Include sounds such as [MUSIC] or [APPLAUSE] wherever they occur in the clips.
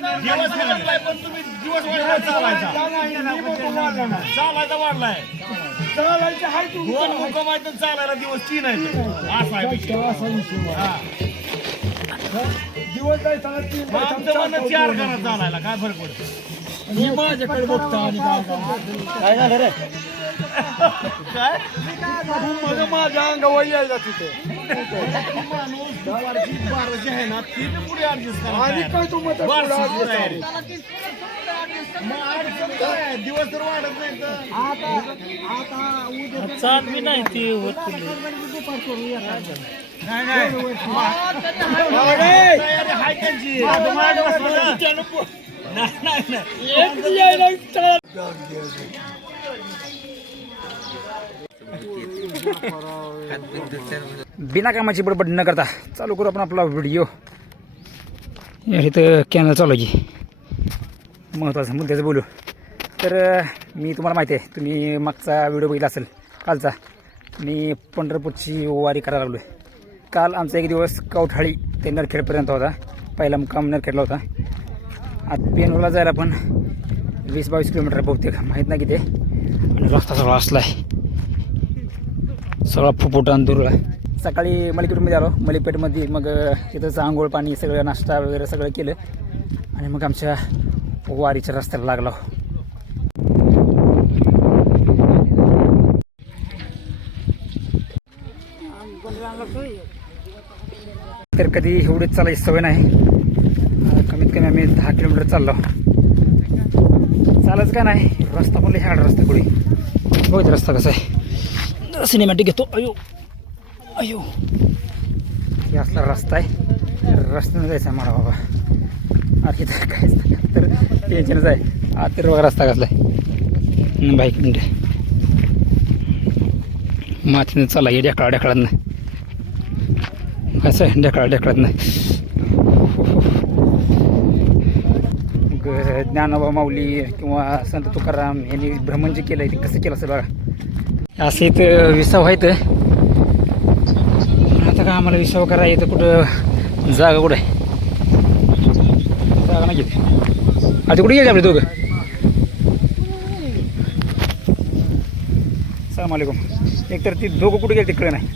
दिवस वाढलाय पण तुम्ही दिवस वाढलाय चालायचा. चालायचा वाढलाय. चालायचे हाय तू. दोन हुकम आहेत आणि चालायला दिवस तीन आहेत. असा आहे विषय. असा विषय हा. दिवस नाही चालत तीन मग आमचं म्हणणं चार करा चालायला काय फरक पडतो? मी माझ्याकडे बघतो आणि काय काय झालं रे? काय? मग माझ्या अंगावर यायला तिथे माणूस दुपारची बाराची आहे ना ती बी पुढे ऍडजस्ट आणि करा काय तू तयारी. मग अडचण काय? आहे? दिवस तर वाढत नाही तर. आता आता उद्या चाल बी नाही ती होत नाही नाही. तयारी आहे त्यांची. नाही नाही नाही. बिना कामाची बडबड न करता चालू करू आपण आपला व्हिडिओ या इथं कॅनल चालू आहे की? महत्त्वाचं मुद्द्याचं बोलू. तर मी तुम्हाला माहिती आहे तुम्ही मागचा व्हिडिओ बघितला असेल कालचा. मी पंढरपूरची वारी करायला लागलो आहे काल आमचा एक दिवस कवठाळी ते नरखेडपर्यंत होता. पहिला मुक्काम नरखेडला होता. आता पेनूरला जायला पण वीस बावीस किलोमीटर बहुतेक. माहीत नाही किती ते आणि रस्ता सगळा असला आहे सगळा फुफुटा अंदूरला सकाळी मलिपेटमध्ये आलो. मलिपेटमध्ये मग अ, तिथंच आंघोळ पाणी सगळं नाश्ता वगैरे सगळं केलं. आणि मग आमच्या वारीच्या रस्त्याला लागलो. तर कधी एवढीच चालायची सवय नाही. कमीत कमी आम्ही दहा किलोमीटर चाललो. चालच का नाही? रस्ता पण ह्या रस्ता कुठे? होय रस्ता कसा आहे? सिनेमॅटिक घेतो अयो. अयो. हे असला रस्ता आहे. रस्त्यानं जायचं आहे मला बाबा. अरे तर काय तर टेन्शनच आहे. आत बघा रस्ता कसला आहे. बाईक मिनटे. मातीनं चला ये ढेकळा नाही. कसं आहे? ढेकळा ढेकळात ग- ज्ञानोबा माऊली किंवा संत तुकाराम यांनी भ्रमण जे केलं आहे ते कसं केलं असेल बघा. असं इथं विसाव आहेत. आता का आम्हाला विसाव करा इथं कुठं जागा कुठं आहे? जागा नाही घेते. आता कुठे गेले आपले दोघं? सलाम वालेकुम एकतर ती दोघं कुठे गेले तिकडे नाही.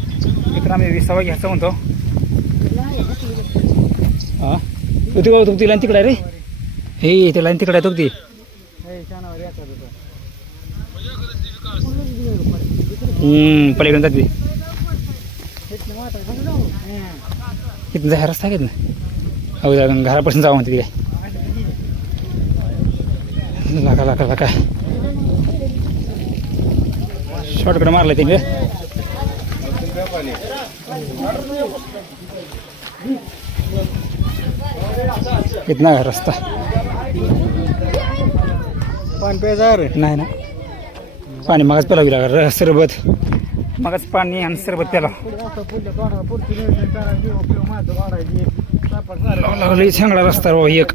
एकतर आम्ही विसावा घ्यायचा म्हणतो. हां? तू तिकडं लाईन तिकडे आहे रे? हे ते लाईन तिकडे आहे तो ती हम्म, पलीकडून जाते. ती. इथून जायला रस्ता घेत ना हो जा घरापासून जावं म्हणते काय लाका लाका लाका. शॉर्टकट मारला तिने इथं नाही रस्ता. पाणी प्यायचा नाही ना पाणी मगच प्यालावी लागलं सरबत. मगच पाणी आणि सरबत प्याला लागलं चांगला रस्ता राव एक.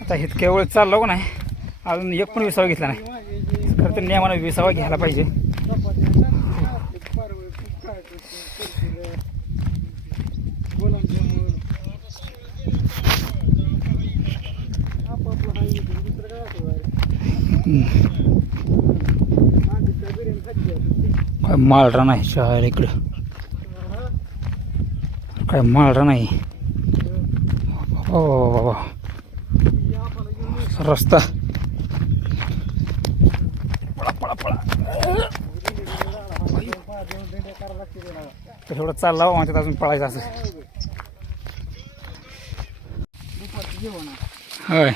आता हे केवळ चाललो नाही? अजून एक पण विसावा घेतला नाही. खरं तर नियमानं विसावा घ्यायला पाहिजे. काय माळरा नाही शहर इकडं. काय माळरा नाही. हो बाबा रस्ता. पळा पळा पळा. एवढं चालला हो अजून पळायचं असं होय.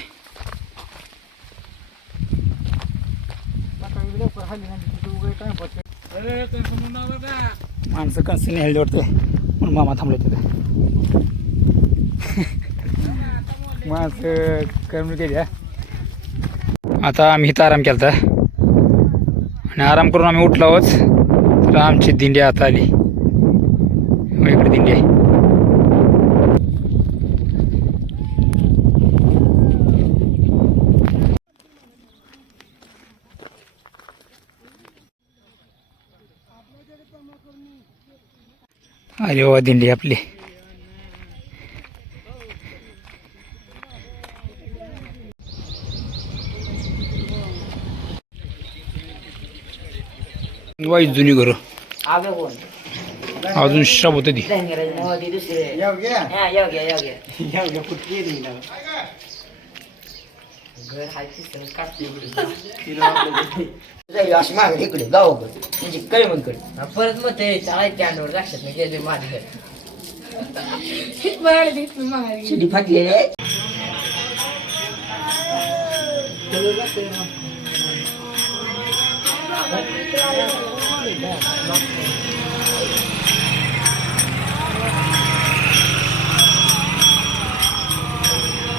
माणसं कन्सिनी हल्ली वाटते. म्हणून मामा थांबले तिथे. माणसं करमणूक केली आता आम्ही इथं आराम केला आणि आराम करून आम्ही उठलो आहोत. तर आमची दिंडी आता आली. हो, इकडे दिंडी आहे. अरे वा दिंडी आपली. वाईट जुनी घर. आगे कोण अजून श्राप होतं ती. घर हाय तिसरं काढते अशी मागणी इकडे गावाकडे म्हणजे कळमनकडे परत मग ते चालायचे स्टँडवर लक्षात नाही गेले माझ्या शिडी फाटलेली आहे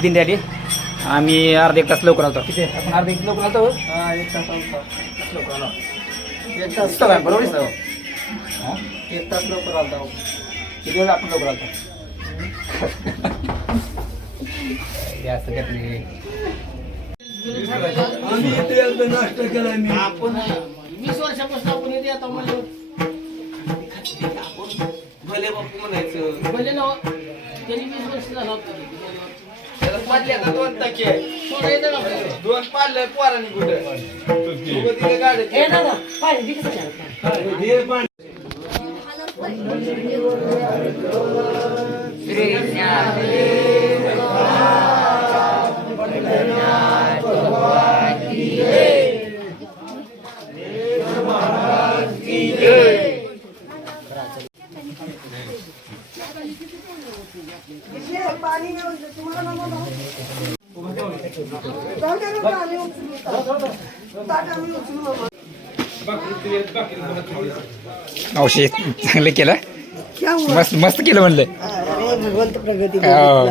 दिन डॅडी आम्ही अर्धा एक तास लवकर किती? आपण अर्धा एक लवकर आलतो? हा एक तास. लवकर आलो. एक तास काय? बरोबर एक तास लवकर आलता. किती वेळ आपण लवकर आलतो? हे असं एकदा नाश्ता केला मी. वीस वर्षापासून आपण इथे येतो म्हणजे भले बापू म्हणायचं. म्हणजे ना त्यांनी वीस वर्ष झालं होतं. त्याला पाडले का दोन टक्के? दोन पाडले पोरांनी कुठे? गाडी ए दादा पाणी दे कसं चालत हे पाणी औषध चांगलं केलं? मस्त मस्त केलं म्हणलं. भगवंत प्रगती हो.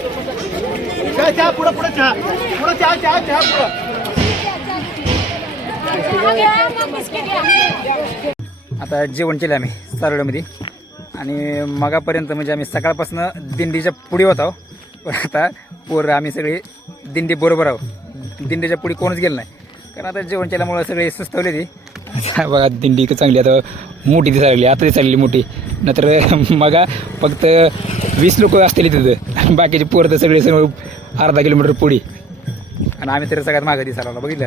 चहा चहा पुढं पुढं चहा पुढं चहा चहा चहा पुढं आता जेवण केलं आम्ही सारळमध्ये आणि मगापर्यंत म्हणजे आम्ही सकाळपासून दिंडीच्या पुढे होतो पण आता पोर आम्ही सगळे दिंडी बरोबर आहोत दिंडीच्या पुढे कोणच गेलं नाही. कारण आता जेवण केल्यामुळं सगळे सुस्तवले ती. बघा दिंडी चांगली आता मोठी दिसायला लागली आता दिसायला लागली मोठी. नंतर [LAUGHS] मगा फक्त वीस लोक असतील तिथं बाकीचे पोरं तर सगळे सगळं अर्धा किलोमीटर पुढे. आणि आम्ही तर सगळ्यात मागं दिसायला बघितलं?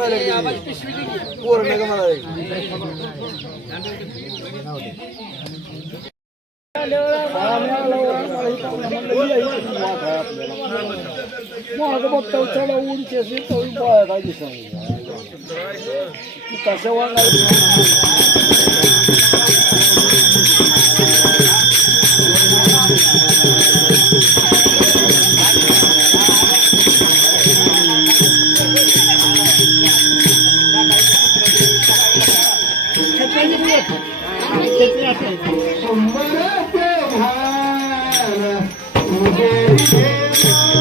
पोर नका म्हणाले माझं बघता चढा उडीचे असेल तर पाया काय दिसणार कसं वाढणार Thank